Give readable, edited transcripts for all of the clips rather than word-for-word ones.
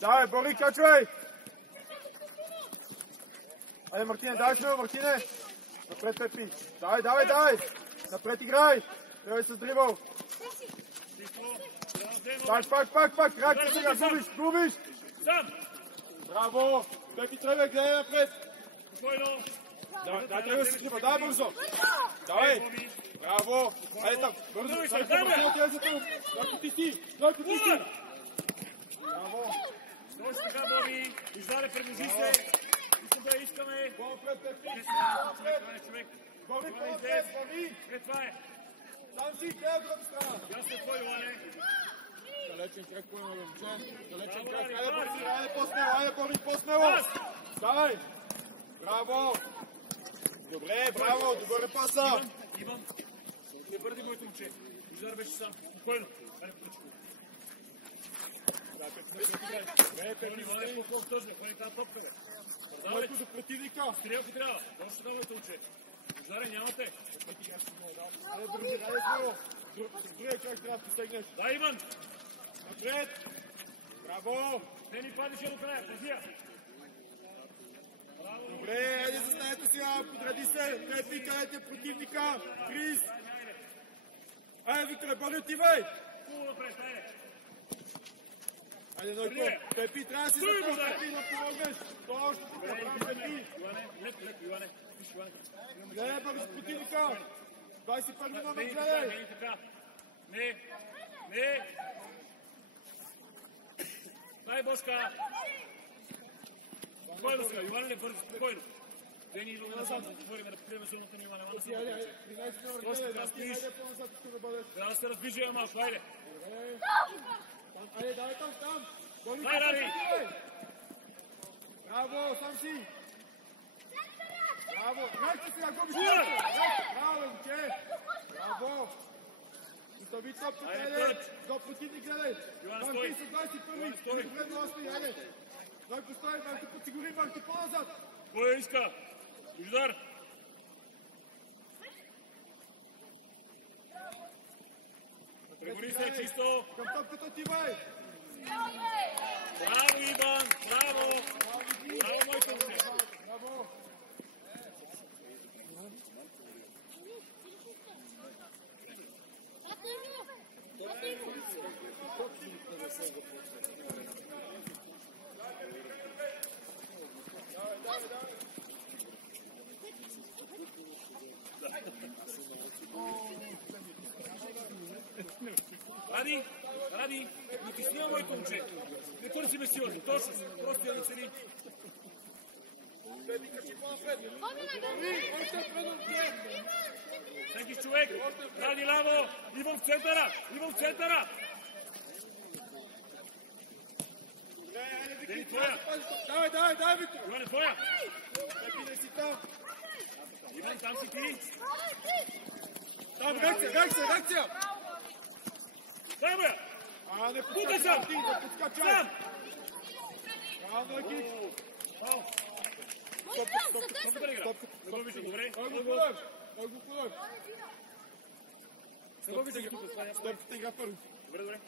Давай, Бори, качвай! Айде, Мартине, дай смело, Мартине! Напред, Пепи! Давай! Напред играй! Трябва с дрибъл! Пак! Крак сега, губиш! Браво! Пепи, трябва, гледай напред! Дай, трябва да се снима, дай бързо! Давай! Браво! Айде там! Бързо! Дай ти си! Браво! Той сега, Боби! Издаде, предложи се! Искаме! Гол пред Пепи! Боби, Това е! Сам си, гледай от другата страна! Ясно е твой, Иване! Далечен кръг по едно момче. Далечен кръг. Айде по-смело, по-смело! Давай! Браво! Добре, браво! Добър е паса! Иван, не бърди моето момче. Виждар беше сам. Спокойно. Айде почку. Иване, по-колко тъжно. Иване, тази топка, бе. Майко до противника! Стрелко трябва. Дощо да моето момче. Виждаре, нямате. Айде, бързи, смело! Добре, как трябва да постигнеш? Да, Иван! Напред! Браво! Не ни падеше до края. Пазия! Добре, айде застанете сега, подреди се! Пепи, къдете е противника! Крис! Айде, Викторе, бъде отивай! Айде, Нойко! Пепи, трябва да си започне, Пепи, да помогнеш! Точно тук, Пепи! Иване! Гледай, бъде с противника! 21 номер, гледай! Не! Дай, Боска! Спокойно сега, Иване, не бързи, спокойно. Дени идва назад, да говорим да покрием зоната на Ивана. Трябва да се раздвижи малко, айде. Айде, дай там. Дай, Ради! Браво, сам си! Браво! Рачте сега, губиш! Браво, момче! Браво! Остави топката, айде! До противник, гледай! Марти са 21-ми! Добре, носи, айде! Марко стои, Марко подсигури, Марко по-назад! Кой иска? Виждар! Прегори се чисто! Към топката отивай! Браво, Иван! Браво! Браво, моите момче! Браво! Ради, не ти снима моето момче. Не търсиме силата, точно, просто я нацени. Всеки човек, Ради ляво, Иван в центъра! Дени твоя! Давай, Виктор! Иване, твоя! Пепи, не си там! Иван, там си ти! Там, реакция! Дай, бе! Не Бутай сам! Сам! Браво, Екип! Стоп, не го виждам, добре? Кой го подър? Не го виждам тук, това няма. Стопката игра първо. Добре.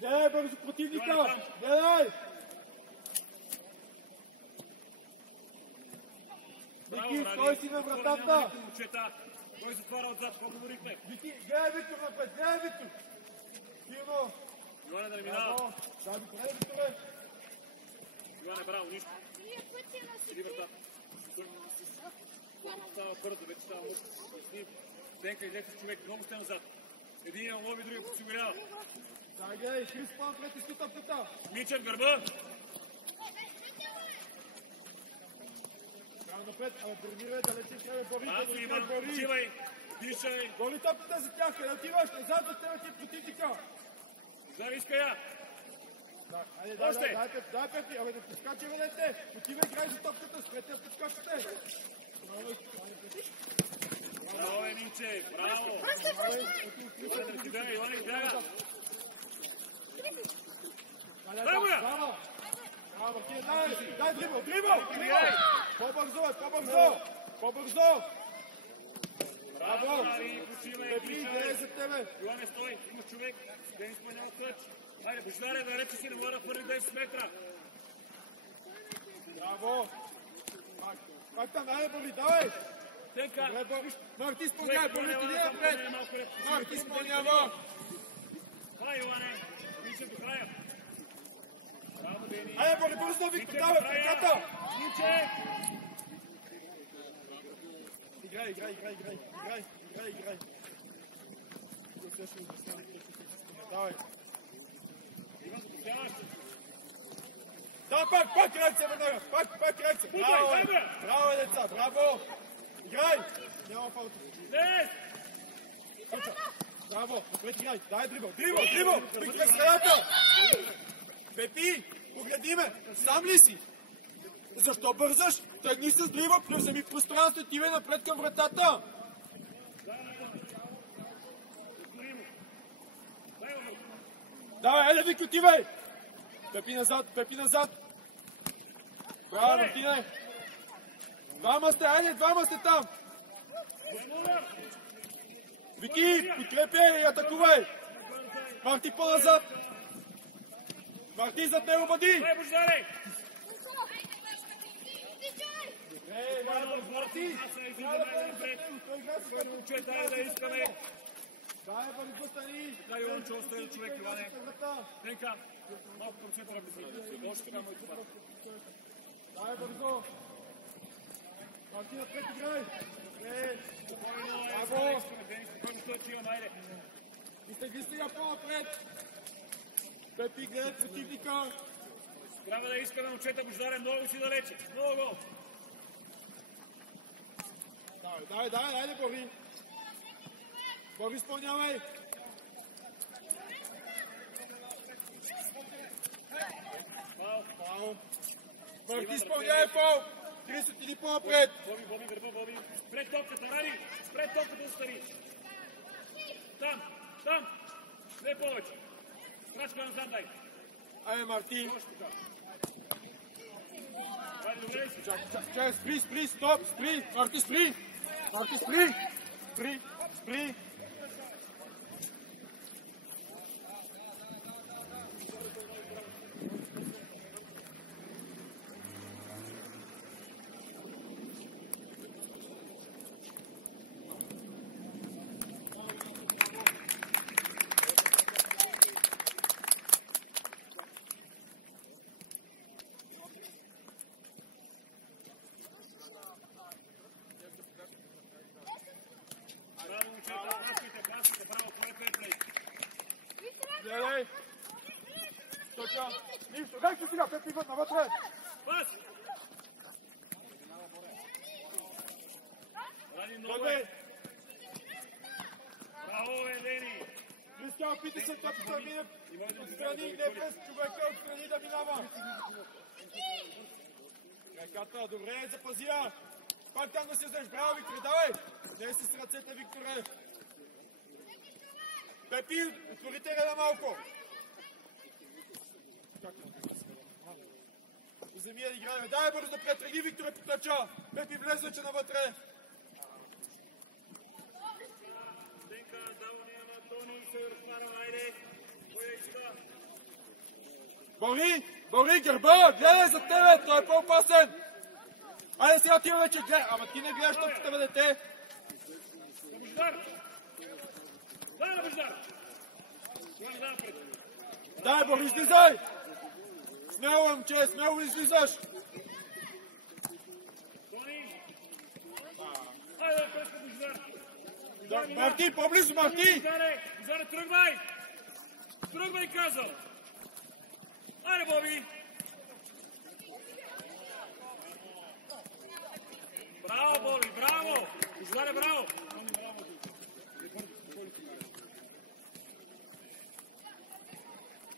Гледай, бързо противника! Гледай! Вики, стой си на вратата! Той затваря отзад, какво говорихме? Вики, гледай Виктор напред, гледай Виктор! Силно! Иване да не минава. Да, гледай Викторе! Иване, браво, нищо. Иди вратата. Става бързо, вече става мъж. Денка и Лехов човек, много сте назад. Един има лови, другия подсигурява. Дай, гледай, Крис по-напред и топката! Мичен, гърба! Напред, бърнирай, да лети тебе, Бори! Браво, Иван, почивай! Дишай! Голи топката за тях, къде отиваш? Назад за тебе ти противника! Да, иска я! Айде, дай, Пепи, абе да подскачи, дете! Отивай, играй за топката, спрете да подскачате! Браво, Еминче, браво! Иване, бяга! Дай, бе! Браво, дай дрибъл! По-бързо! Браво! Прави, почивай, Пепи, гледай за тебе! Йоане, стой, имаш човек, да не изпълнява клъч. Хайде, Бождаре, да рече си, не мога да първи 10 метра. Браво! Пак там, айде, Боби, давай! Тенка! Добре, Боби! Марк, изпълнява, Боби, ти не напред! Марк, изпълнява! Хай, Йоане! Вижте до края! Браво, Дени! Айде, Боби, бързо, Виктор, давай, краката! Ниче! Играй! Давай! Иван, подяваш! Да, пак крайце, веднага! Пак крайце! Браво, деца, браво! Играй! Няма фалта. Не! Браво, напред играй! Дай дрибъл! Прикрай средата! Пепи, погледи ме! Сам ли си? Защо бързаш? Тръгни с дрибъл, вземи пространство и ти ме напред към вратата! Давай, айде, Вико, ти бе! Пепи назад! Браво, Мартине! Двама сте там! Вики, подкрепяй и атакувай! Марти по-назад! Марти, зад него бъди! Дай, Бождаре! Марти! Дай да искаме! Дай, бързо стани! Дай, Йончо, остави човек, Иване! Тенка, малко към центъра ми още така моето пара. Дай, бързо! Марти, напред играй! Браво! Изтегли сега по-напред! Пепи, гледай противника! Трябва да искаме момчета, Бождаре, много си далече. Много! Давай, айде, Бори! Бори, изпълнявай! Фаул! Марти, изпълнявай фаул! 30 или по-напред! Боби, Боби! Спред топката, Ради! Спред топката, остари! Там! Не повече! Крачка назад, дай! Айде, Марти! Ради, добре си! Чакай, спри, стоп, спри! Марти, спри! Спри! Браво, момчета! Праскайте! Браво! Гледай! Точка! Нищо! Дай сега! Пепи вътре, навътре! Пас! Ради, много Добре! Браво, Дени! Близка, опитай се топката да мине отстрани, не през човека отстрани да минава! Краката, добре, запази я! Пак там да се взеш, браво, Виктор, давай! Не си с ръцете, Викторе! Пепи, отворите реда малко! Вземи я да играем. Дай бързо да претреги, Викторе, по тъча! Пепи, влезе, че навътре! Денка, дава няма Тони, се разпара, айде! Кой иска? Бори, гърба! Гледай за тебе! Той е по-опасен! Айде сега ти вече гледай! Ама ти не гледаш топката, бе, дете! Бождар! Дай на Бождар! Дай, Бори, излизай! Смело, момче, смело излизаш! Тони! Айде, преска Бождар! Марти, по-близо, Марти! Бождаре, тръгвай! Тръгвай, казал! Айде, Боби! Браво, Боби, браво! Бождаре, браво!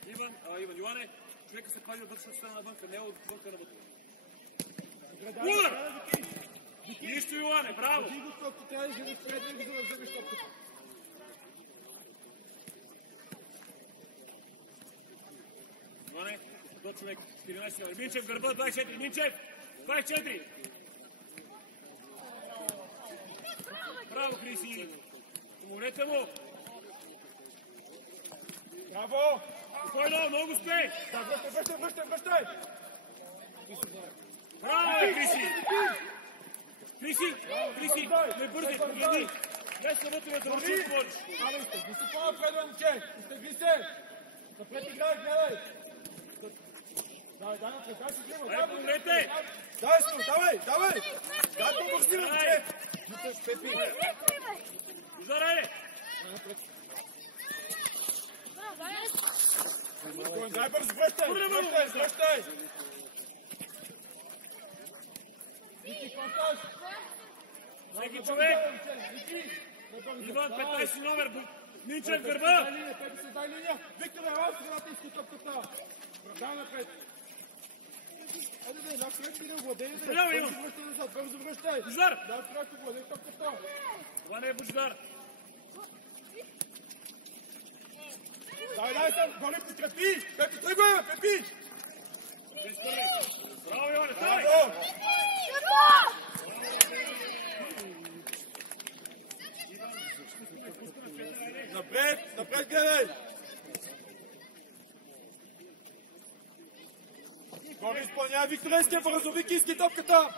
Иван, Йоане, човека се пази от вътрешна страна навънка, не от вънка навътре. Удар! Нищо, Йоане, браво! Трябва да вземеш предния, за да вземеш топката. Йоане, до човек, 14. Минчев, гърба, 24. Минчев, 24. Браво, Криси! Помогнете му! Браво! Спокойно, много успей! Връщай! Браво, Криси! Криси, не бързай, погледни! Днес навътре да държи отвориш! Не си по-напред, момче! Изтегли се! Напред играй, гледай! Дай напред, дай си грима! Дай, помогнете! Дай си, давай! Дай по-бързи, момче! Пепи! Зараде! Дай бързо, връщай! Вики, фантаз! Всеки човек! Иван, 15 номер! Ничев гърба! Дай линия! Виктор, ела, средата иска топката! Дай напред! Айде, напред ми не владей, бързо връщай! Божидар! Напред, владей топката! Това не е Божидар! Дай се, горе подкрепи! Пепи, тръгвай, Пепи! Браво, Йоне, дай! Напред, гледай! Горе изпълнява Викторейския, бързо, Вики, иски топката!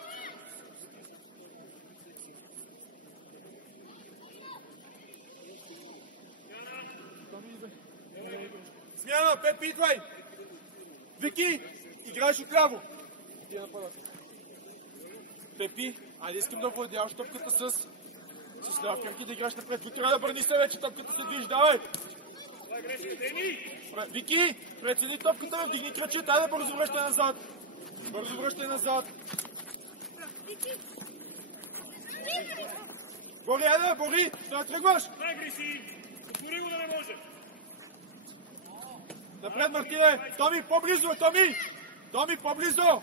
Смяна, Пепи, идвай! Вики, играеш отляво! Пепи, айде искам да владяваш топката с ляв крак и да играш напред. Вики, да бърни се вече, топката се движи, давай! Вики, председи топката, вдигни кръчета, айде бързо връщай назад! Бори, айде, Бори, да тръгваш! Дай, Гриси! Отвори го да не може! Напред, Мартине! Томи, по-близо! Томи, по-близо!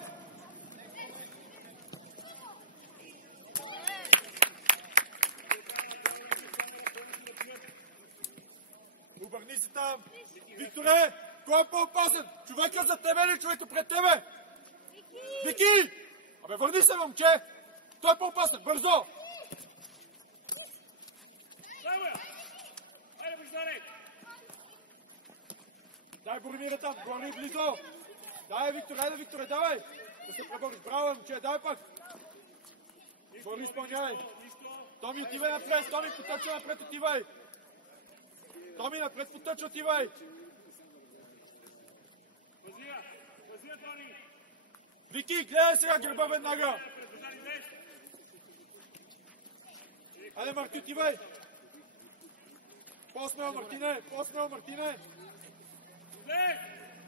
Обърни се там! Викторе! Кой е по-опасен? Човека за тебе или човека пред тебе? Вики! Абе, върни се, момче! Той е по-опасен! Бързо! Айде, Божидаре! Дай Боримира там, горе близо! Дай, Викторе, давай! Да се пребориш, браво, момче, давай пак! Бори, изпълнявай! Томи, отивай напред, Томи, потъчва напред, отивай! Томи, напред, потъчва, отивай! Пазия, Тони! Вики, гледай сега гърба веднага! Айде, Марти, отивай! По-смело, Мартине!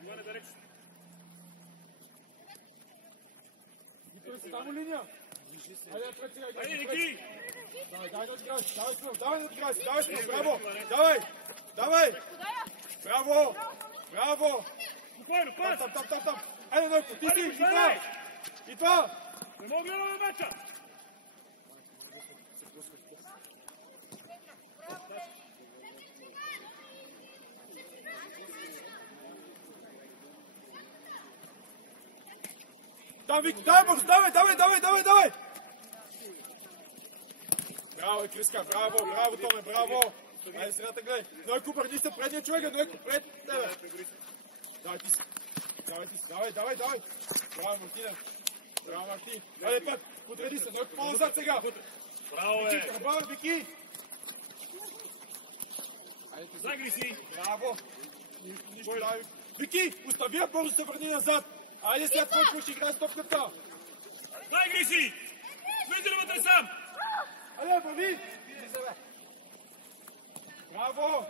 Иване, далеч. Викторе, си там линия! Айде, напред сега, Айде, Ники! Давай да отиграй, давай смел, браво! Давай! Браво! Спокойно, пас! Там! Айде, Нойко, ти си! И това! Не мога да гледаме мача! Там, Вики, давай! Браво, Криска, браво, Томе, браво! Айде, средата гледай! Нойко, бърни се предния човека, Нойко, пред тебе! Давай ти си! Давай! Браво, Марти! Айде пак, подреди се, Нойко, по-назад сега! Браво, бе! Браво, Вики! Загри си! Браво! Вики, остави я, бързо се върни назад! Айде сега, който ще играе с топката! Дай, Гриси! Влизай вътре сам! Айде, върви! Браво!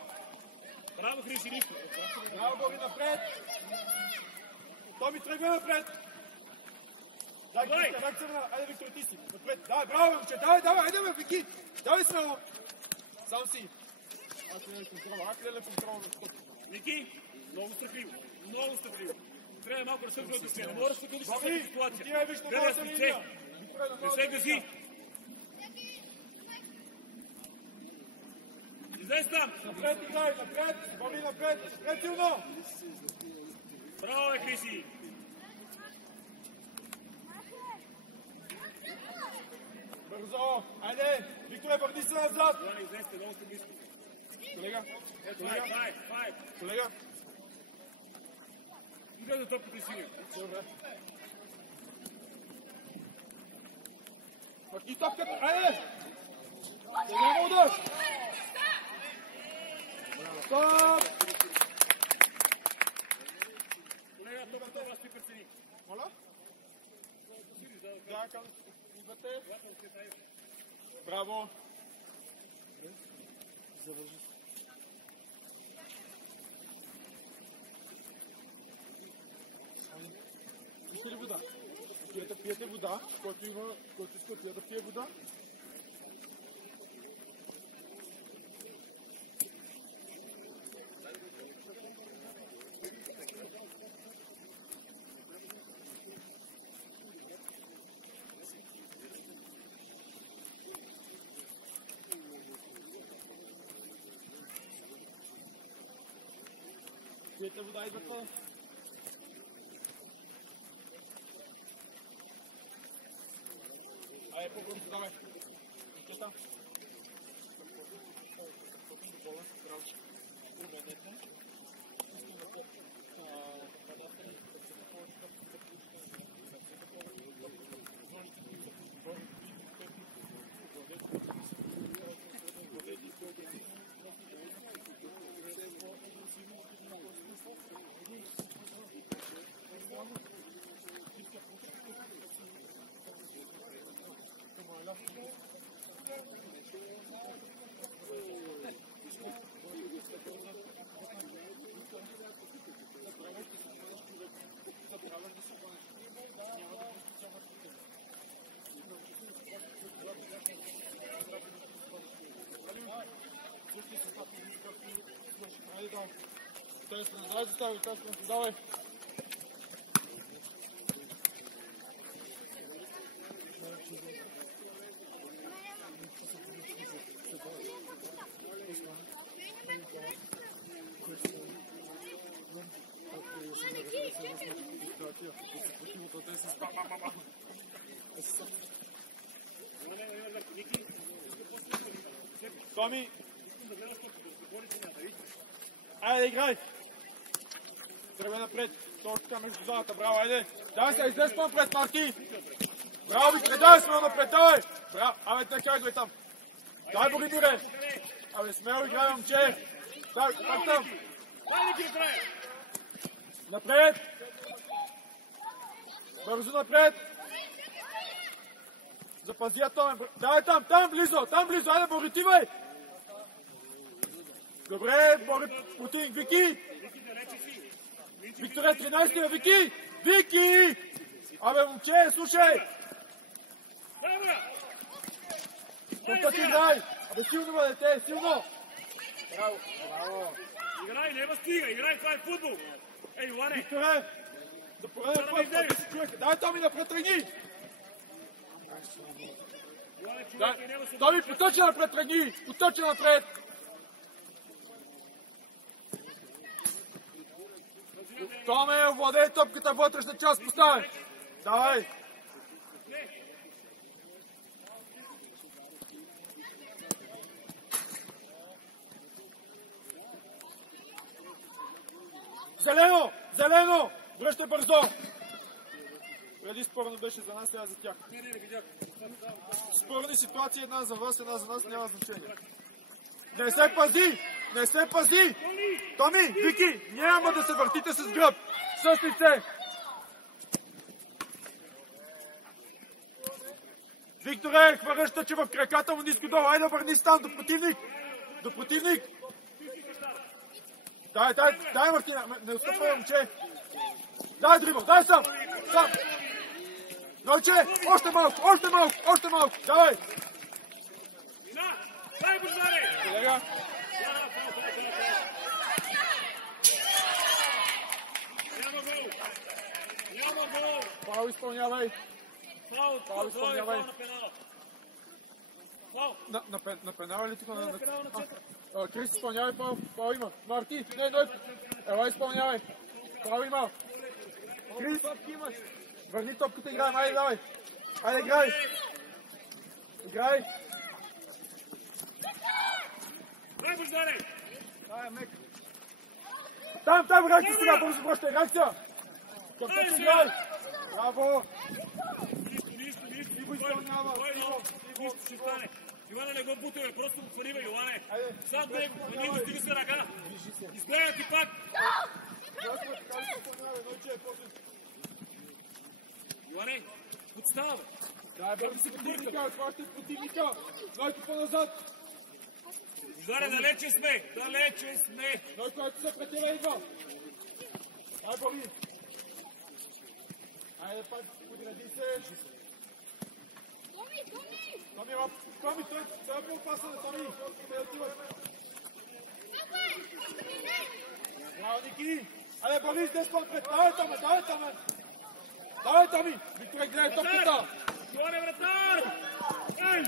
Браво, Гриси, нищо! Браво, Бори, напред! Томи, тръгва напред! Дай, айде, Виктор, ти си! Напред! Давай, браво, момче! Давай, айде, бе, Вики! Давай смело! Сам си! Аз не контрол. Ники, много страхливо! Трябва малко да се върнете. Не може да се върнете в тази ситуация. Гледай с лице! Не се гази! Излез там! Напред, играй, напред силно! Браво, Криси! Бързо! Айде! Викторе, върни се назад! Йоани, излезте, много сте близко. Колега, Файв. колега. Иде до топката и синя. Добре. Върти топката, айде! Няма удар! Стоп! Колега, топката вас ти прецени. Моля? Да, към идвате. Браво! Завържи. Пиете ли вода? Пиете вода, който иска да пие вода. Пиете вода, идвате. Айде, по-бързо, давай. Никита. Давай. Томи! Айде, играй! Тръгвай напред! Точка между двамата, браво, айде! Дай се, излез напред, Марти! Браво, Виктор, дай смело напред, давай! Браво, абе, те чакай там! Дай, Боридоре! Абе, смело играй, момче! Дай, пак там! Напред! Бързо напред! Запази я, Томе! Дай там близо, айде, Боритивай! Добре, Бори, противник, Вики! Викторе, 13-я, Вики! Вики! Абе, момче, слушай! Толкова ти играй! Абе, силно, бе, дете, силно! Браво! Играй, няма стига, играй, това е футбол! Ей, Йоане! Викторе! За пореден път, да си човека! Дай, Томи, напред тръгни! Томи, поточи напред, тръгни! Поточи напред! Томе, владей топката, вътрешна част поставя! Давай! Зелено! Връщай бързо! Преди спорно беше за нас, сега за тях. Спорни ситуации, една за вас, една за нас, няма значение. Не се пази! Томи, Вики, няма да се въртите с гръб! С лице! Викторе, хвъръща, че в краката му ниско долу. Айде, върни се там, до противник! Дай, Мартина, не отстъпвай, момче! Дай, Дрибъл, дай сам! Нойче, още малко! Давай! Дай, Божаре! Колега! Няма гол! Фаул изпълнявай! Фаул изпълнявай! На пенала ли тук? Крис, изпълнявай фаул има. Марти, не, ела изпълнявай. Фаул има. Крис, върни топката, играем, айде, давай. Айде, играй. Браво, Ждане! Там, реакция сега, бързо връщай, реакция! Къвто ти играй! Браво! Нищо. Иво изпълнява! Нищо ще стане. Ивана не го бутаме, просто го сваливе, Иване. Сам да не го стига се ръка. Изгледа ти пак. Иване, какво става, бе? Да, бързи се противника, отващай противника! Нойко по-назад! Ждаре, далече сме! Нойко, ето се пред тебе идва! Ай, Боби! Айде, пак, подреди се! Томи, той е по-опасен, Томи! Те отиват! Браво, Ники! Айде, Боби, здесь по-пред! Давай, Томи! Викторе, гледай топката! Горе, вратар! Ей!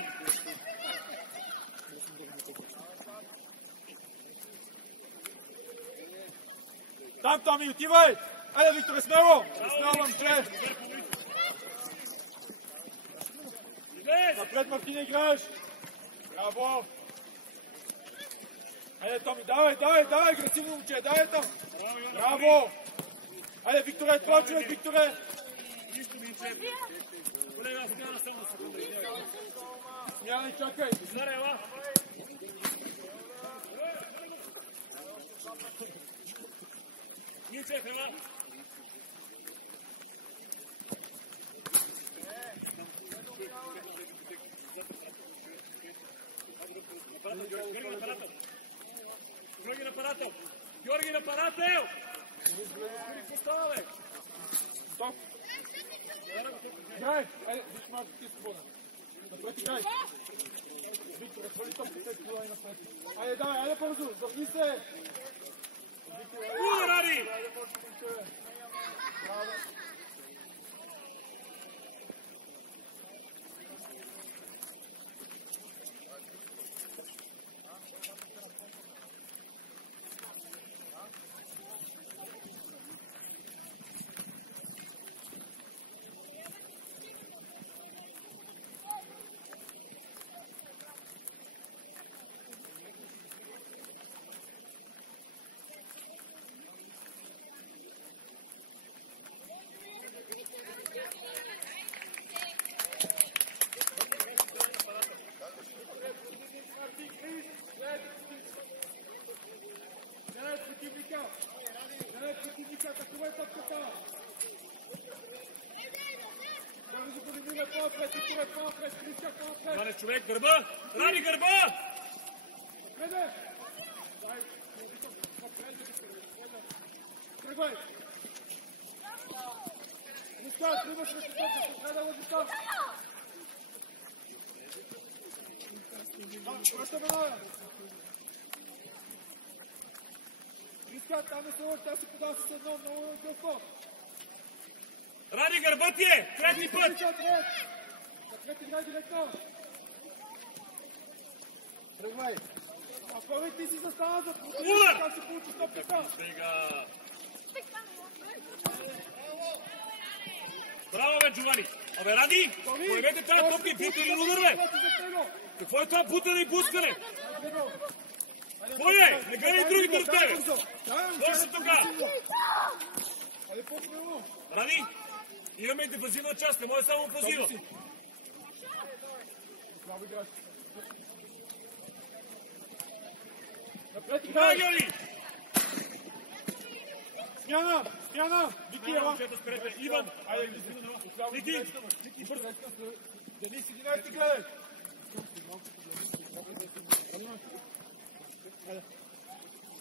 Там, Томи, отивай! Айде, Викторе, смело! Смело, момче! Напред, Мартина, играеш! Браво! Айде, Томи, давай, агресивно, момче, давай там! Браво! Айде, Викторе, твой човек, Викторе! Нищо ми че. Колега, смяна само секунда. Смяна и чакай! Заре, ела! Ниче, хана! Георги Напарател! Какво става, бе? Стоп! Играй! Айде, виж малко ти свободен. Напред играй! Викторе, хвали топката и колай напред. Айде бързо, върни се! Ради! противника, атакувай топката! Бързо подигнime по-напред, Викторе, по-напред, Кричка, по-напред! Варе човек, гърба! Ради гърба! Преде! Дай, тръгвай! Лука, тръгваш срещу топката, преде лъжица! Връщаме ная! Кричка, там е село, тя се подава с едно, много е гълко! Ради гърба ти е! Трети път! Напред играй директно! Тръгвай! Ако ти си застава за противника, как се получи топката! Сега! Браво, бе, Джовани! Абе, Ради! Поемете тази топка и бийте един удар, бе! Какво е това бутане и пускане? Кой е? Не гледай другите от тебе! Точно така! Ради! Имаме и дефанзивна част, не може само офанзива. Напред играй! Георги! Смяна! Смяна! Вики, ела! Иван! Вики! Денис, 11 гледай!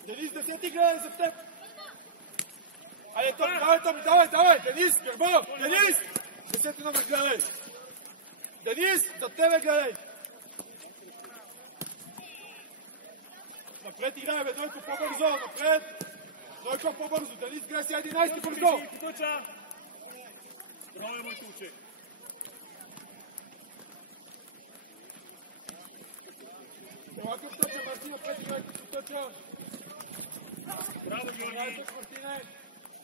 Денис, 10 гледай за теб! Айде, давай! Денис, гърба! Денис! 10 номер гледай! Денис, за тебе гледай! Напред играй, бе, Дойко, по-бързо! Напред! Дойко, по-бързо! Денис, гледай си 11 бързо! Браво е моето уче! Това къртъча, Мартина, пред играй, къртъча! Браво, Георги!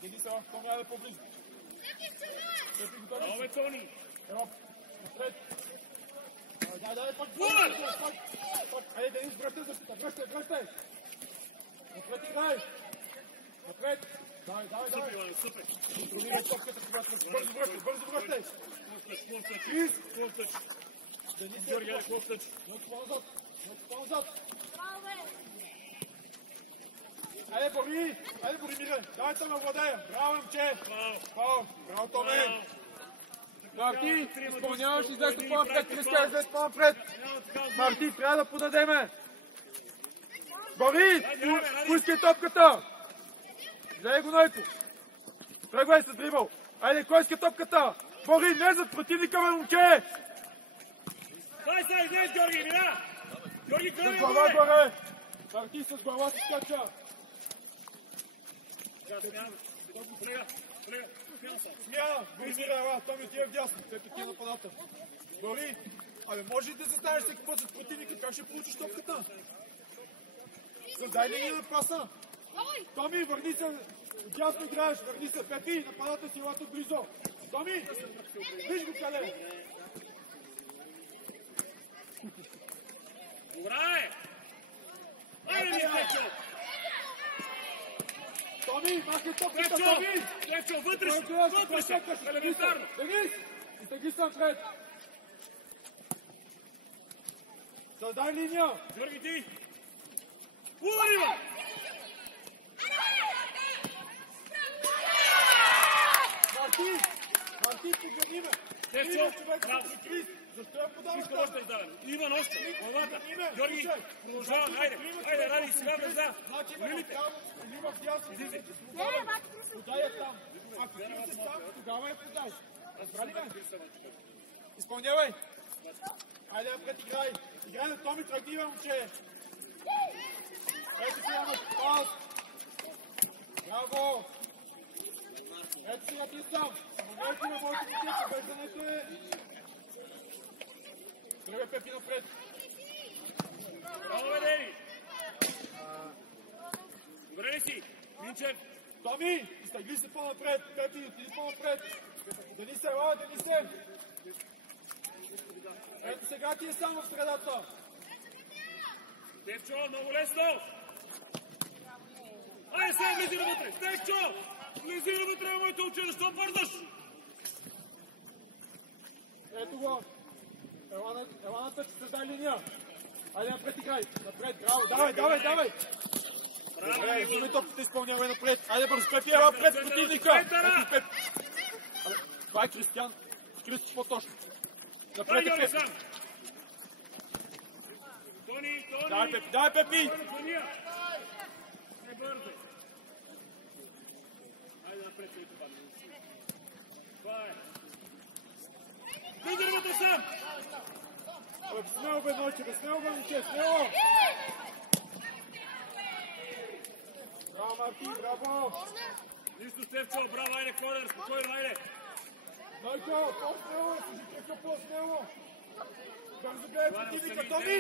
Денис, ела, помня да по-близо! Браво, бе, Тони! Ево, напред! Дай, пак. Айде, Денис, връщай защита, връщай. Напред играй. Напред. Дай. Съпи. Контролирай топката, когато бързо връщай. Крис. Денис, Георги, Костач. Назад. Айде, Бори, Мире. Дай се на владея. Браво, момче. Браво, Томе. Марти, изпълняваш, излез по-напред. Кристиан, излез по-напред. Марти, трябва да подадеме. Бори, пускай топката. Взей го Найко. Прегвай с дрибъл. Айде, кой иска топката? Бори, не зад противника, бе, момче. Дай се, излез, Георги, мина. Георги, къде С глава горе. Марти с глава си скача. Смяна! Бързира, ела! Томи отива вдясно. Пепи ти е нападател. Гори! Абе, може ли да заставиш всеки път зад противника? Как ще получиш топката? Дай ли на паса? Томи, върни се! Вдясно играеш, върни се! Пепи, нападател си елата близо! Томи! Виж го къде! Добре! Айде, Печо! Томи, махни топката, Томи! Печо, вътре ще! Елементарно! Денис! Изтегли се напред! Създай линия! Георги, ти! Ударива! Марти, погледни ме! Печо! Защо я подаваш? Всичко още издаване. Иван още. Главата. Георги, продължавам. Айде, Ради, сега влеза. Има вдясно. Подай я там. Ако ти се сам, тогава я подай. Разбрали ме? Изпълнявай. Айде напред, играй. Играй на Томи, тръгни, момче. Ето си имаме пас. Браво. Ето си ти сам. Момейте на моите дете, побеждането е. Тръгвай, Пепи, напред. Браво, Дени. Добре ли си? Минчев. Томи, изтегли се по-напред. Пепи, отиди по-напред. Денисе, ела, Денисе. Ето сега ти е само в средата. Стефчо, много лесно. Айде сега влези навътре. Стефчо, влези навътре, моето уче, защо бързаш? Ето го. Ела на тъч, създай линия. Айде напред играй. Напред, браво. Давай. Добре, взимай топката, изпълнявай напред. Айде бързо, Пепи, ела пред противника. Ето Пеп. Това е Кристиан. Кристо по-точно. Напред е Пепи. Тони. Дай Пепи. Не бързо. Айде напред, който падне. Това е. Лидерите сам! Смело бе, Нойче, смело бе, момче, смело! Браво, Марти, браво! Нищо, Стефчо, браво, айде, корнер, спокойно, айде! Нойчо, по-смело, кажи по-смело! Бързо гледай противника, Томи!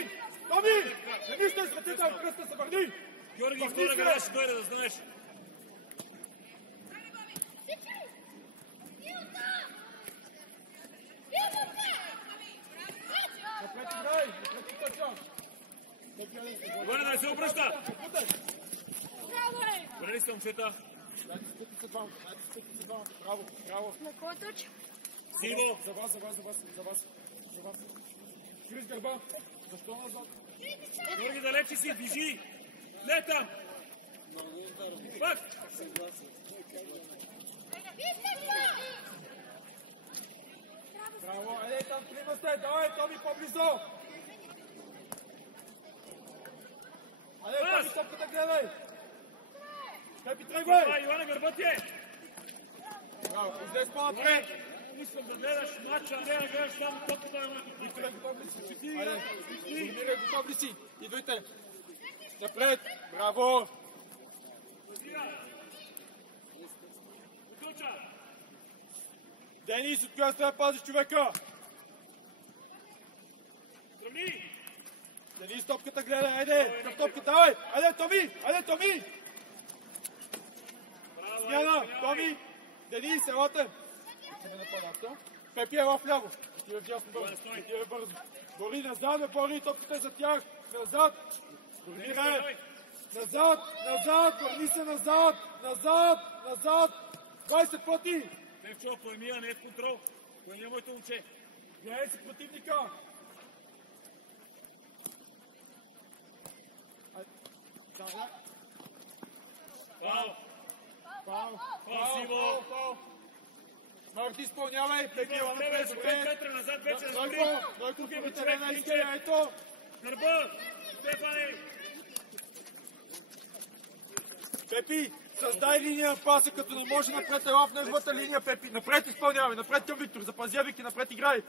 Не мисля, че ти там кръста се върни! Георги, втора града ще дойде, да знаеш. Напред играй, тъча! Добре, да се обръща! Добре ли сте, момчета? Дайте скъпи се двамата, браво! На кой тъч? Сиво! За вас! Крис гърба! Защо назад? Георги, далече си, движи! Не там! Пак! Браво, айде там, трима сте, давай, Томи, по-близо! Айде, Томи, топката гледай! Пепи, тръгвай! Това, Йоана, гърба ти е! Браво, излез по-напред! Искам да гледаш матча, а не да гледаш само топката на матча. Викторе, готов ли си? Айде, Мире, готов ли си? Идвайте! Напред! Браво! Денис, от коя страна пазиш човека? Сравни! Денис, топката гледай, айде! Към топката, давай! Айде, Томи! Смяна, Томи! Денис, елате! Пепи, ела вляво! Отива вдясно бързо. Отива бързо. Бори назад, бе, Бори, топката е за тях. Назад. Бори, назад, назад, върни се назад. Назад, назад. 20 пъти. Не в чува, поемия, не е в контрол. Поемия моето момче. Гледай се противника. Фаул. Фаул. Фаул. Фаул. Марти, изпълнявай. Пеки, Тебе, според Петра, назад вече на спри. Нойко, повитане на линия, ето. Гърба. Стефане. Пепи, създай линия на паса, като не може напред, ела в неговата линия, Пепи. Напред изпълнявай, напред към Виктор, запазя Вики, напред играй.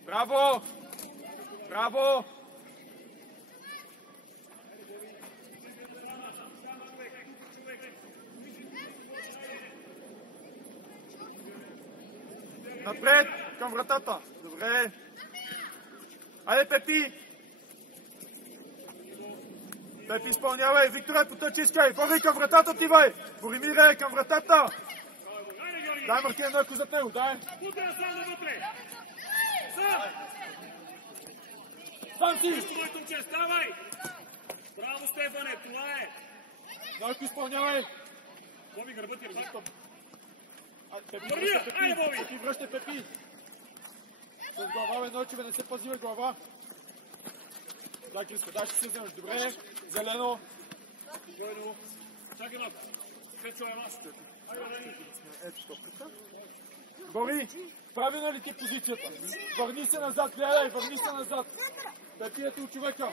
Браво! Браво! Напред към вратата. Добре. Айде, Пепи! Пепи, изпълнявай! Викторе, потъчи, искай! Бори към вратата, отивай! Боримире, към вратата! Дай, Мартин, Нойко зад него, дай! Утре сам навътре! Сам! Сам си! Вижте, моето момче, ставай! Браво, Стефане, това е! Нойко, изпълнявай! Боби, гърба ти, разбира. Пепи, Мария, връщай, айде, Боби! Пепи, връщай, Пепи! С глава, бе, Нойчеве, не се пазива глава! Дай, Криско, дай, ще се вземеш. Добре, зелено. Бойно. Чакай малко. Печо е вас. Айде, Рани. Ето топката. Бори, правилна ли ти позицията? Върни се назад, гледай, върни се назад. Пепи, ето човека.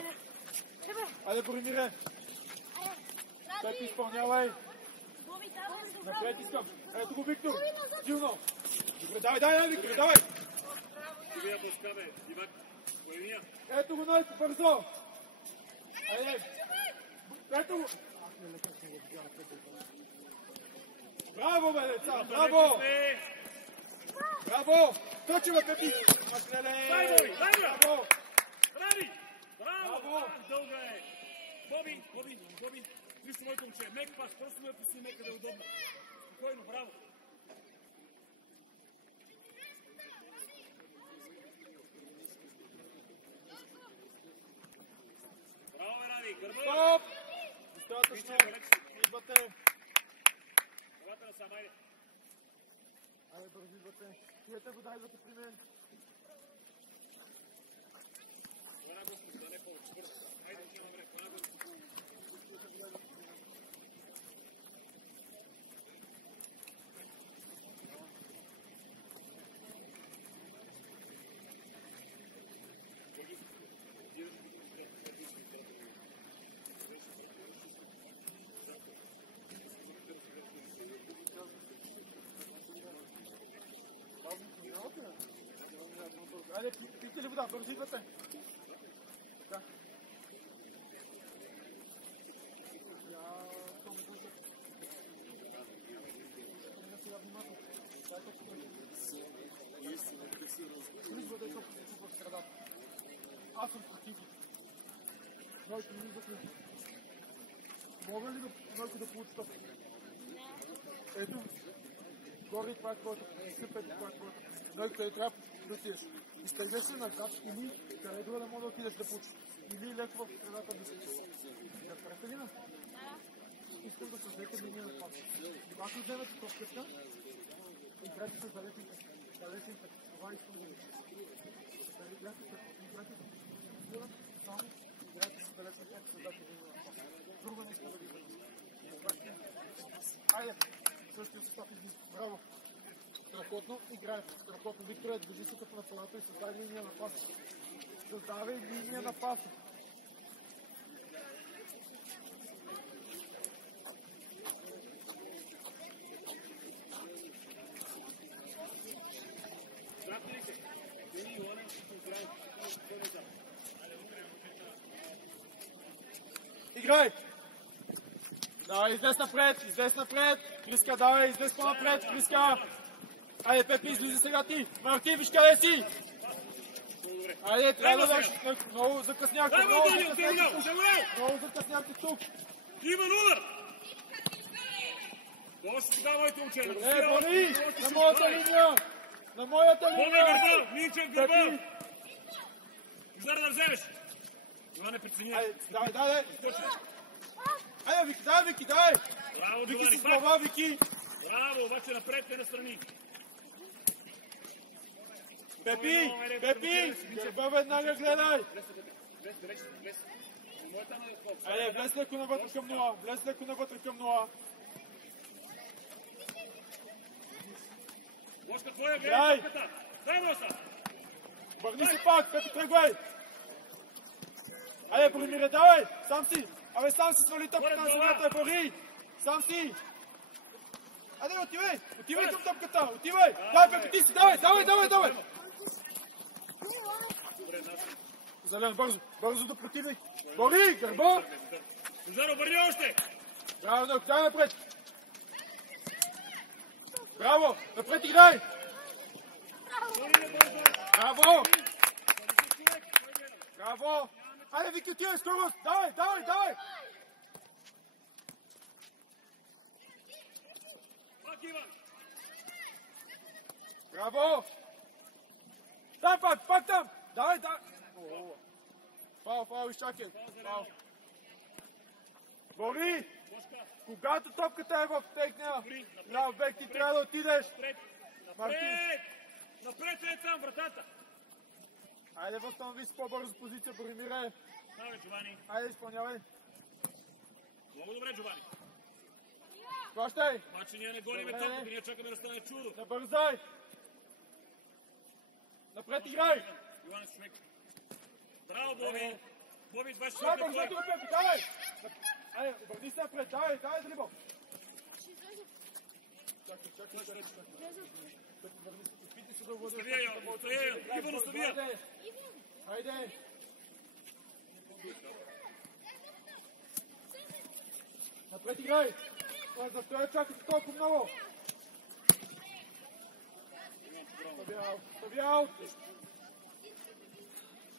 Айде, Боримире. Пепи, изпълнявай. Напред искам. Ето го, Виктор. Силно. Добре, давай, Виктор, давай. Тебе я пускаме. Ивак. Поемия. Ето го, Нойко, бързо. Айде. Ето го. Браво, бе, деца, браво. Браво. Точи, бе, Пепи. Дай, Боби, дай, бе. Браво. Ради. Браво. Браво. Дълга е. Боби. Вижте, моето момче. Мек пас. Просто ме пусни мека да е удобно. Спокойно, браво. Браво, Ради. Гърба. Стоп. Достатъчно. Идвате. Колата на сам, айде. Айде, бързи, идвате. Чуете го, дай, идвате при мен. Хвана Господ, да не повече. Бързо. Айде, ще имам време. Хвана Господ. Айде, пийте ли вода? Бързи идвате. Така. Аз съм против. Нойко, не идвате. Мога ли Нойко да получи топ? Ето. Горе, това е твоето. Супер, това е твоето. Нойко, къде трябва да отидеш? Изтеглеш се назад или къде друга да мога да отидеш да получиш? Или леко в средата да се разберете ли нас? Искам да създадете линия на пас. Когато вземете топката, играйте с далечните. Това искам да видите. Играйте само играйте с далечните, създадете линия на пас. Друго нещо да видите. Айде, същия състав излиза. Браво! Страхотно играе. Страхотно. Виктор, движи се като на полата и създай линия на паса. Създавай линия на паса. Играй! Давай, излез напред. Криска, давай, излез по-напред. Криска! Айде, Пепи, излизи сега ти. Марти, виж къде си. Айде, трябва да даш. Много закъсняхте. Много закъсняхте тук. Иван удар! Точно тогава, моите момчета. Бори! На моята линия! На моята Боби линия! гърба! Минчев гърба! Божидар да вземеш! Това не прецени. Дай! Айде, Вики, дай! Браво, Вики Джовани, с глава, Вики! Браво, обаче напред и настрани. Пепи! Гърба веднага гледай! Айде, влез леко навътре към нула. Бошка, твоя гледай топката! Дай носа! Върни се пак, Пепи, тръгвай! Айде, Боримире, давай! Сам си! Абе, сам си свали топката на земята, Бори! Сам си! Айде, отивай към топката, отивай! Дай, Пепи, ти си, давай! Залян, бързо да противник! Бори, гърба! Божидар, обърни още! Браво, дай напред! Браво! Напред играй! Браво! Айде, Вики, отивай, скорост! Давай! Пак Иван! Браво! Дай пак там! Давай! Фал, изчакай! Бори! Когато топката е в техния ляв бек, ти трябва да отидеш! Напред е там, вратата! Айде, възстанови си по-бързо позиция, Боримире! Давай, Джовани! Айде, изпълнявай! Много добре, Джовани! Хващай! Обаче ние не гоним топката, ние чакаме да стане чудо! Не бързай! Напред играй! Иван с човек! Браво, Боби! Боби, 26 Давай, бързай, Пепи, давай! Айде, обърни се напред, давай, дрибъл! Чакай. Опити се да владеш. Иван, оставия! Айде! Напред играй! Застоя чакайте толкова много! Stavi out!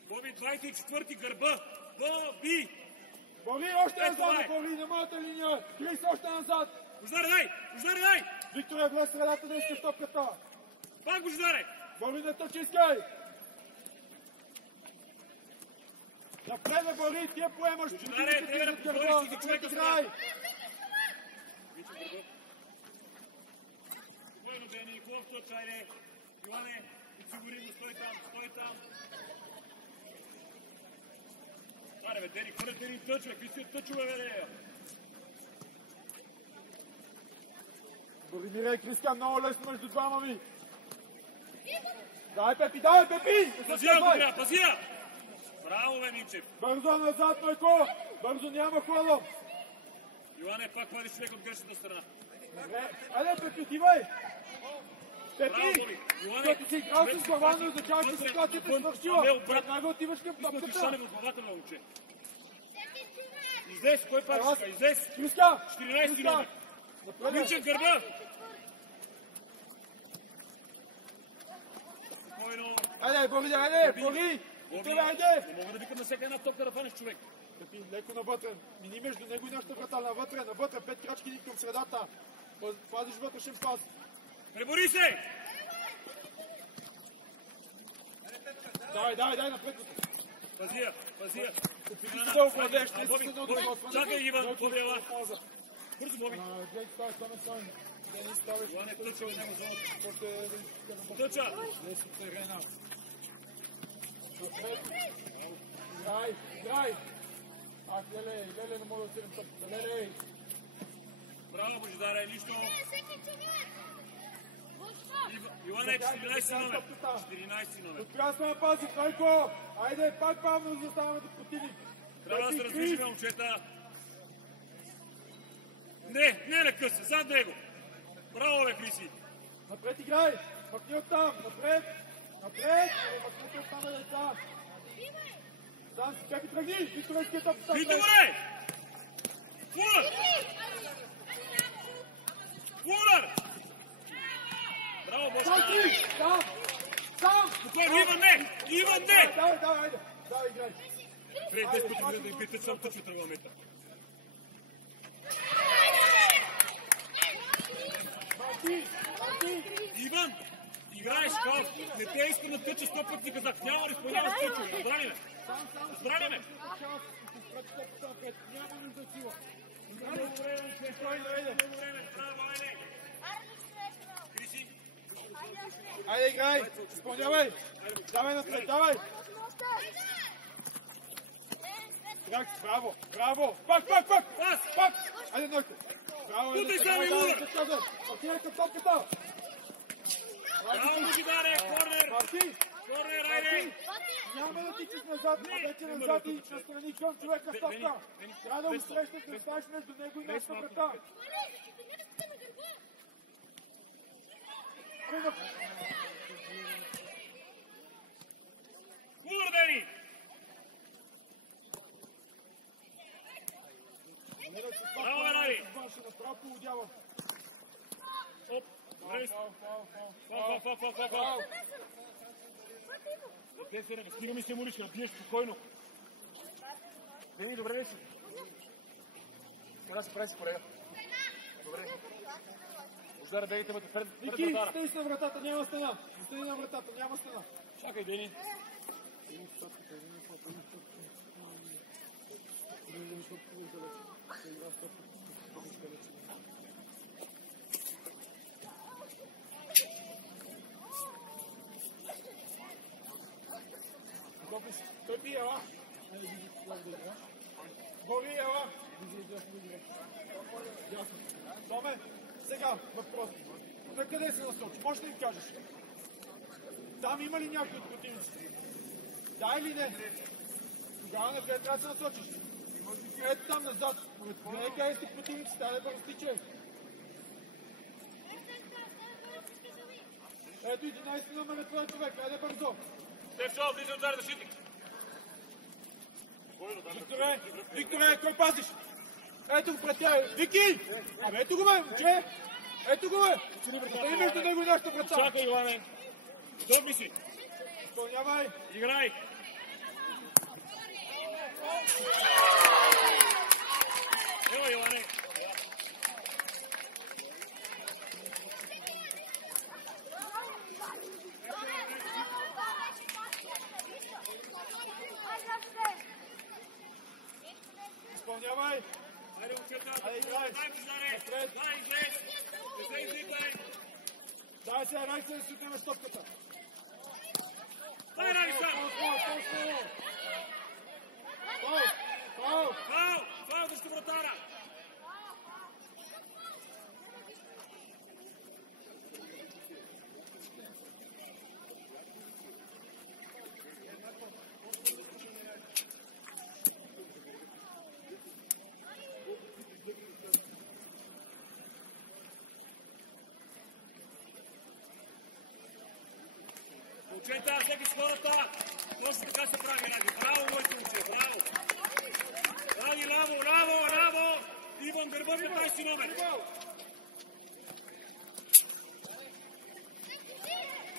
Боби, 24-ти гърба! Боби! Бори още назад, Бори, на моята линия! Крис още назад! Божидар, Викторе, влез средата да искаш топката! Пак, Божидаре! Бори, не тъчи, искай! Напред, Бори, ти я поемаш! Божидаре, трябва да поемаш и човека играй! Спокойно, Бени, хубав точ, айде! Иване, подсигури го, стой там! Аре, бе, Дени, хвърля Дени тъч, бе, какви си тъчове, бе, Боримире, Кристиан, много лесно между двама ми! Дай, Пепи! Пази я! Браво, бе, Минчев! Бързо назад, Майко! Бързо, няма хвалом! Иване, пак хвалиш човек от грешната страна. Айде, Пепи, отивай! Браво, Пепи! Боби! Като си играл с глава, но означава, че ситуацията е свършила. Веднага отиваш към топката. Ти шалем от главата, бе, момче. Излез, кой пак? Излез! Криска! 14 номер! Минчев гърба! Спокойно! Айде, Бори! Айде! Не мога да викам на всяка една топка да фанеш човек. Пепи, леко навътре. Мини между него и нашата врата. Навътре. 5 крачки към средата. Пазиш вътрешен пас. Пребори се! Дай, напред. Пази я! Опити се да овладееш. Чакай, Иван, подела. Бързо, Боби. Джейк, стане. Не ставаш. Иване, тъча, няма зона. Тъча! Не си терена. Играй! Ах, леле, не мога да отидем топката, леле! Браво, Божидаре, нищо! Иване, 14 номер! 14 номер! Откъде сме пази, Трайко! Айде, пак бавно заставаме да противник! Трябва да се раздвижиме, момчета! Не на къса, зад него! Браво, бе, Криси! Напред играй! Мъкни оттам! Напред! Мъкни оттам, деца! Сам си, Пепи, тръгни! Викторския топ стан! Добре! Фулър! Браво, Бошка! Сам! Иван, не! Давай, айде! Давай, играй! Пред 10 пъти да им питат, съм тъчва тръгвамета. Иван, играеш фаул. Не те иска да тъча 100 пъти ти казах. Няма да изпълняваш тъчове. Разбрали ме? Разбрали ме? Няма нужда сила. Айде, играй! Изпълнявай! Давай напред, давай! Браво! Браво! Пак! Пак! Айде, Нойко! Браво! Тутай само и удар! Отивай към топката! Браво, Мужидаре! Корнер! Марти! Корнер, айде! Няма да тичаш назад, вече назад и настрани към човека с топка! Трябва да го срещнеш, да ставиш между него и нашата врата! Удар, Дени! Браво, Ради! Направо полудява. Оп! Фал! Те се не стига ми се молиш, да биеш спокойно. Дени, добре ли си? Сега се прави си колега. Добре. Ождар, Дените бъде пред вратара. Ники, стой на вратата, няма стена. Стой на вратата, няма стена. Чакай, Дени. Той бие, ела. Гори, ела. Томе, сега въпрос. На къде се насочи? Може да им кажеш? Там има ли някой от противниците? Да или не? Тогава на къде трябва да се насочиш? Ето там назад. Не е къде сте противниците, айде бързо стичай. Ето 11 номер е твой човек, айде бързо. Стефчо, влизай удар да защитник. Викторе, кой пазиш? Ето го пред тя. Вики! Абе, ето го бе, че? Ето го бе! Ей между него и нашата врата. Чакай, Иване. Дърби си. Изпълнявай. Играй. Ева, Иване. Изпълнявай. Айде, учетна. Айде, играй. Напред. Дай, излез. Дай сега, Райце, да си отнемеш топката. Дай, Ради, сам. Фал, срещу вратара. Учета, всеки с хората. Точно така се прави, Ради. Браво, моите момче, браво. Ради, ляво. Иван, гърба ми 20 номер.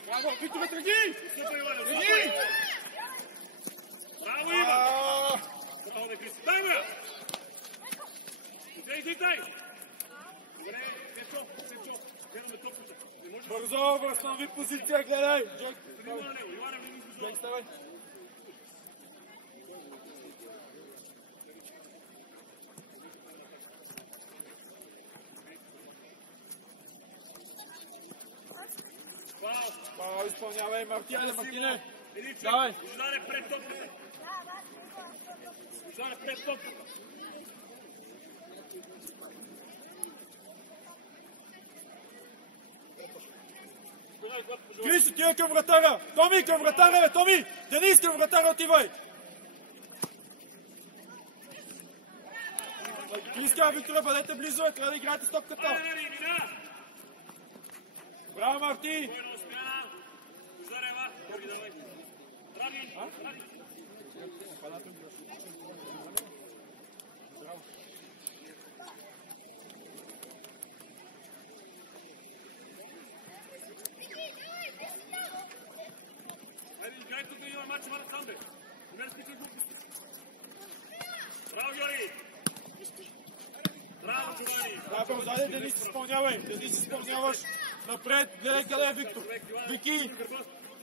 Браво, Викторе, тръги! Супер, Иване, Тръги! Браво, Иван! Браво, да Кристи. Дай, бе! Дай! Добре, Сечо. Гледаме топката. Бързо, възстанови позиция, гледай! Иване, Джек, ставай! Браво, изпълнявай, Мартине! Давай! Ождаре пред топката. Крис, отивай към вратара! Томи, към вратара, бе, Томи! Денис, към вратара отивай! Иска, Викторе, бъдете близо, трябва да играете с топката! Браво, Марти! Браво, Георги! Браво, Георги! Браво, заде, Денис, изпълнявай! Денис, изпълняваш! Напред, гледай къде е Виктор. Вики!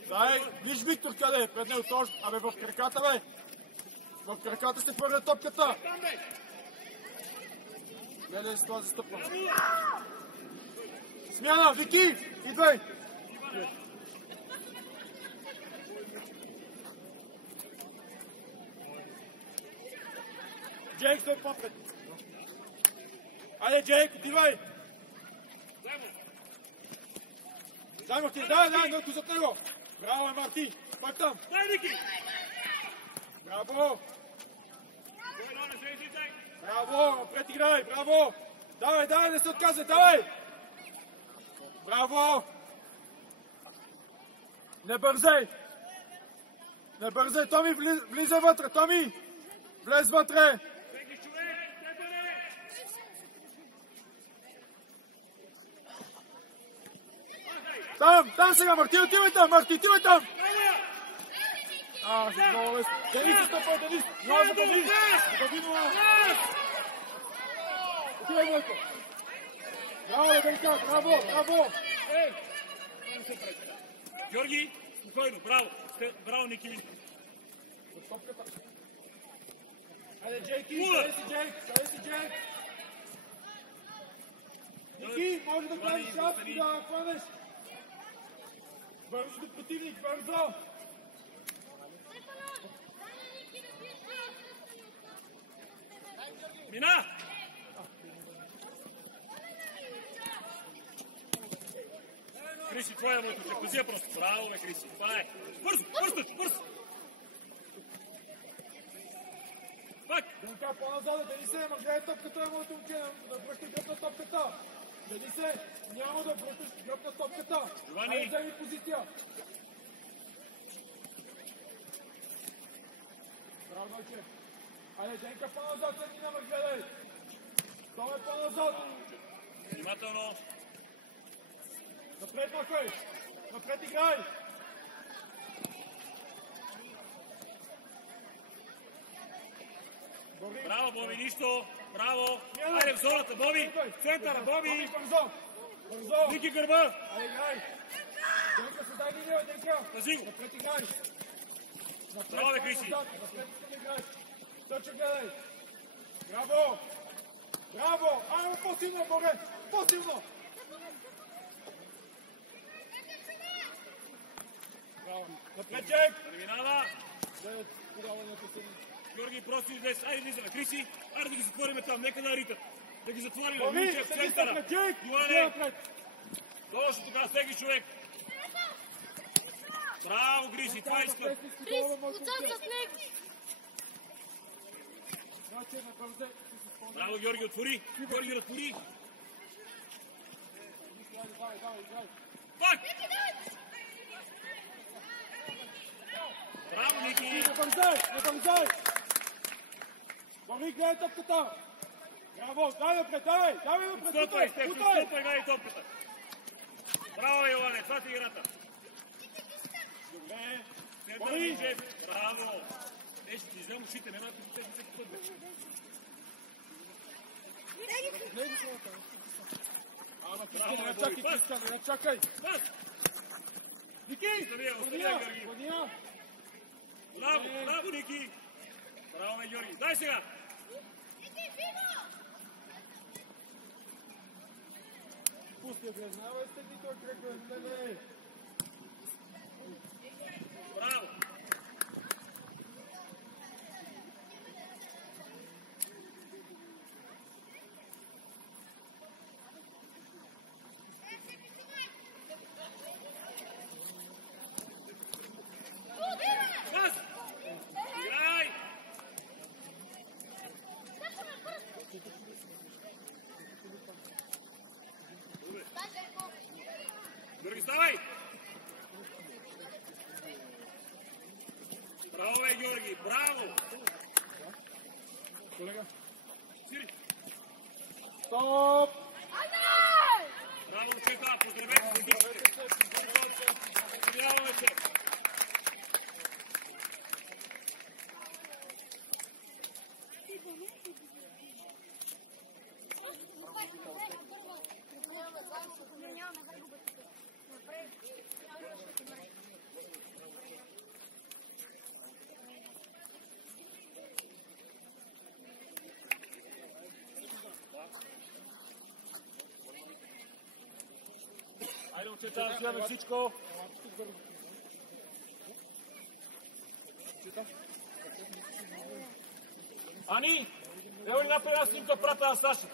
Дай, виж Виктор къде е, пред него точно. Абе, в краката, бе. В краката се хвърля топката. Гледай с това застъпване. Смяна, Вики! Идвай! Джейк, стой по-пред. Айде, Джейк, отивай! Дай, Марти, дай, нето зад него! Браво, Марти! Пак там! Дай, Ники! Браво! Браво, напред играй, браво! Давай, не се отказвай, давай! Браво! Не бързай! Не бързай, Томи, влизай вътре, Томи! Влез вътре! Там сега, Марти, отивай там, Марти, отивай там! Много лесно. Денис стъпва, Денис! Много Денис! Отивай, Бойко! Браво, Лебенка, браво! Георги, спокойно, браво, Ники. Айде, Джейки, къде си, Джейк? Ники, може да правиш шапки, да хванеш. Бързо до противник, бързо! Мина! Криси, твоя мотор, ще позия просто. Браво, бе, Криси. Това е. Бързо! Пак! Денка, по-назад, Денисе, мъжа топката, моето момче, да връщай гръб на топката. Денисе, няма да връщаш гръб на топката. Айде, вземи позиция. Браво, Дойче. Айде, Денка, по-назад, седни на гледай. Това е по-назад. Внимателно. Напред, махай. Напред играй. Браво, Боби, нищо. Браво. Айде в зоната, Боби. Центъра, Боби. Бързо. Ники гърба. Айде, играй. Денка, се дай линия, Денка. Пази го. Напред играй. Браво, бе, Криси. Напред играй. Точно гледай. Браво. Айде, по-силно, Бобе. По-силно. Браво. Напред, Джек. Преминава. Подаването си. Георги, просто излез. Айде, влизаме. Криси, айде да ги затворим там. Нека да ритат. Да ги затворим. Боби, в седи центъра. напред, Джек. Иване. Точно тогава стегли човек. Браво, Гриси, това иска. Браво, Георги, отвори. Георги, отвори. Пак! Браво, Ники. Не бързай. Боби, гледай топката. Браво, дай напред. Стопай, гледай топката. Браво, Йоване, това ти играта. Добре. Боби! Браво! Ще ти взема ушите, няма да ти се потъбне. Не чакай. Ники! Водия! Браво, Ники! Браво, Георги! Дай сега! Пусти, знавай сте ти той кръг, не. Браво! Георги, ставай! Браво, бе, Георги! Браво! Колега. Сири! Стоп! Браво, момчета! Поздравете се! Поздравявайте! Няма да Айде, момчета, да вземем всичко. Ани, evo li napravi jedna snimka prata na Staši.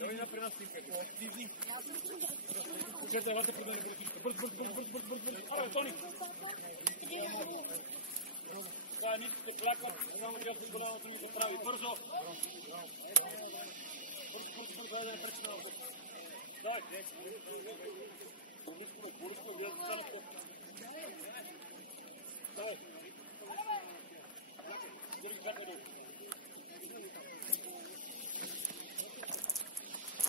Evo li napravi jedna snimka. Čete, vrate pred mene, brz. Alo, Toni. Daj, niste klakat, samo gdje se golano to nije pravi. Brzo. Brzo, da ne prečinamo. Daj.